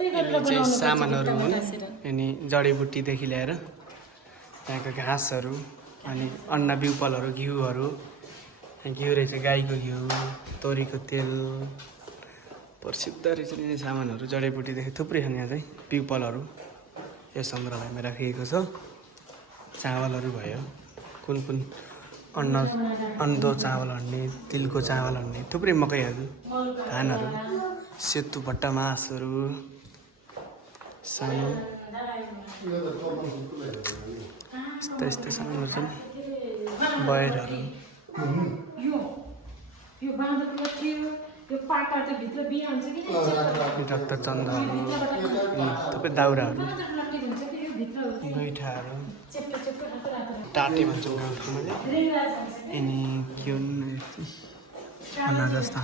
चाहिँ सामानहरू हुन् अनि जडीबुटीदेखि लिएर त्यहाँको घाँसहरू अनि अन्न बिउपलहरू घिउहरू घिउ रहेछ गाईको घिउ तोरीको तेल प्रसिद्ध रहेछ यिनी सामानहरू जडीबुटीदेखि थुप्रै छन् यहाँ चाहिँ बिउपलहरू यो सङ्ग्रहालयमा राखिएको छ चावलहरू भयो कुन कुन अन्डो चावल भन्ने तिलको चावल भन्ने थुप्रै मकैहरू धानहरू सेतु भट्टा मासहरू सानो यस्ता यस्ता सामानहरू छन् बयरहरू रक्त चन्दहरू थुप्रै दाउराहरू गैठाहरू टाटे भन्छौँ गाउँठाउँमा चाहिँ अनि के हुन् अन्ना जस्ता